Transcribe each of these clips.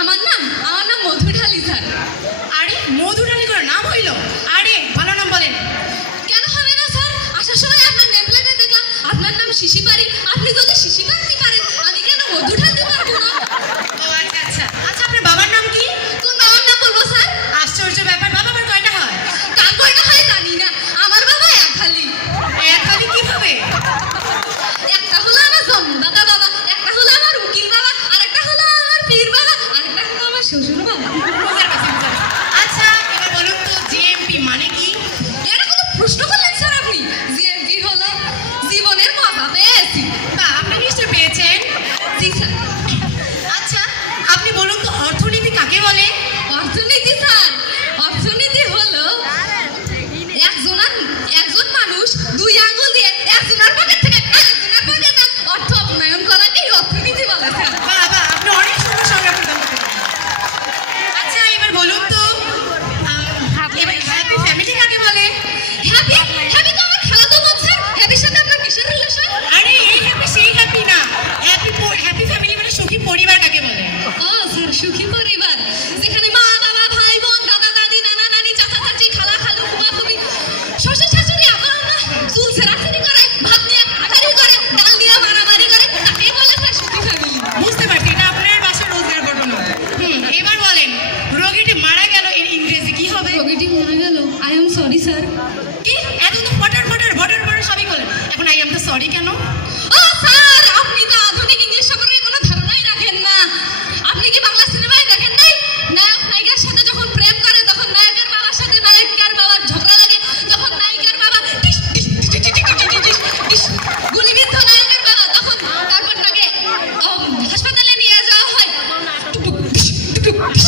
আমার নাম মধু ঢালি স্যার। আরে মধু ঢালি করে নাম হইল? আরে ভালো নাম বলেন। কেন হবে না স্যার? আসার সময় আপনার নেমপ্লেটে দেখলাম আপনার নাম শিশি পারি। আপনি যদি শিশি পারতে পারেন, আমি কেন মধু ঢালতে পারবো না? ও আচ্ছা আচ্ছা আচ্ছা, আপনার বাবার নাম কি? কোন বাবার নাম বলবো স্যার? আশ্চর্য ব্যাপার, বাবা আবার কয়টা হয়? কার কয়টা হয় জানি না, আমার বাবা এক খালি। এক খালি কিভাবে? একটা হলো আমার জন্মদাতা বাবা, একটা হলো আমার উকিল বাবা, আরেকটা হলো আমার পীর বাবা, আরেকটা হলো আমার শ্বশুর বাবা। বুঝতে পারছি, বুঝতে পারছি। আচ্ছা এবার বলুন তো জিএমপি মানে কি? এটা কোনো প্রশ্ন করলেন স্যার আপনি? জিএমপি হলো জীবনের মজা পেয়েছি। বা আপনি নিশ্চয় পেয়েছেন। জি স্যার। আচ্ছা আপনি বলুন তো অর্থনীতি কাকে বলে? অর্থনীতি স্যার, অর্থনীতি হলো একজন মানুষ দুই আঙ্গুল দিয়ে একজনের পকেট থেকে আরেকজনের পকেটে অর্থ অপনয়ন করাকেই অর্থনীতি বলে স্যার। বাবা আপনি অনেক সুন্দর সংজ্ঞা প্রদান করতে পারেন। আচ্ছা এবার বলুন তো এবার হ্যাপি ফ্যামিলি কাকে বলে? হ্যাপি হ্যাপি তো আমার খেলাধুলো বোন স্যার। হ্যাপির সাথে আপনার কিসের রিলেশন? আরে এই হ্যাপি সেই হ্যাপি না, হ্যাপি ফ্যামিলি মানে সুখী পরিবার কাকে বলে? ও স্যার, সুখী পরিবার যেখানে মা বাবা ভাই বোন দাদা দাদি নানা নানি চাচা চাচি খালা খালু ফুফা ফুফি শ্বশুর শাশুড়ি আপা আম্মা চুল ছেঁড়াছেড়ি করে, ভাত নিয়ে কাটারি করে, ডাল নিয়ে মারামারি করে, তাকে বলে স্যার সুখী ফ্যামিলি। বুঝতে পারছি, এটা আপনার বাসার রোজগার ঘটনা। এবার বলেন রোগীটি মারা গেল এর ইংরেজি কি হবে? রোগীটি মরে গেল, আই এম সরি স্যার। কি এত তো ফটার ফটার ভটার ভটার সবই করলেন, এখন আই এম তো সরি কেন? ও স্যার, আপনি তো আধুনিক ইংলিশ সম্পর্কে কোনো ধারণাই রাখেন না। আপনি কি বাংলা সিনেমায় দেখেন নাই? নায়ক নায়িকার সাথে যখন প্রেম করে তখন নায়কের বাবার সাথে নায়িকার বাবার ঝগড়া লাগে, যখন নায়িকার বাবা টিস টিস টিস টিস টিস টিস টিস টিস গুলিবিদ্ধ নায়কের বাবা, তখন তারপর তাকে হাসপাতালে নিয়ে যাওয়া হয়। টুক টিস টুক টিস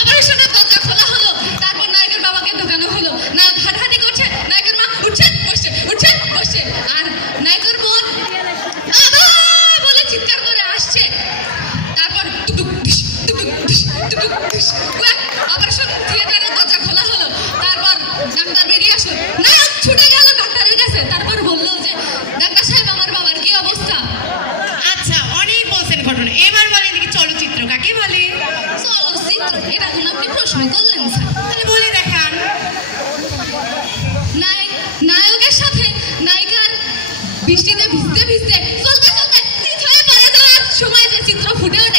অপারেশনের দরজা খোলা হলো, তারপর নায়কের বাবাকে ঢোকানো হলো। নায়ক হাঁটাহাঁটি করছে, নায়কের মা উঠছে বসছে, উঠছে বসছে, আর নায়কের বোন বাবা বলে চিৎকার করে আসছে। তারপর টুক টিস টুক টিস টুক টিস অপারেশন থিয়েটারের দরজা খোলা হলো। তারপর ডাক্তার বেরিয়ে আসলো, নায়ক ছুটে গেল ডাক্তারের কাছে। তারপর বললো যে ডাক্তার সাহেব আমার বাবার কি অবস্থা? আচ্ছা অনেক বলছেন ঘটনা, এবার বলেন দেখি চলচ্চিত্র কাকে বলে? চলচ্চিত্র, এটা কোন আপনি প্রশ্ন করলেন স্যার? তাহলে বলে দেখান। নায়কের সাথে নায়িকার বৃষ্টিতে ভিজতে ভিজতে চলতে চলতে চিত হয়ে পড়ে যাওয়ার সময় যে চিত্র ফুটে ওঠে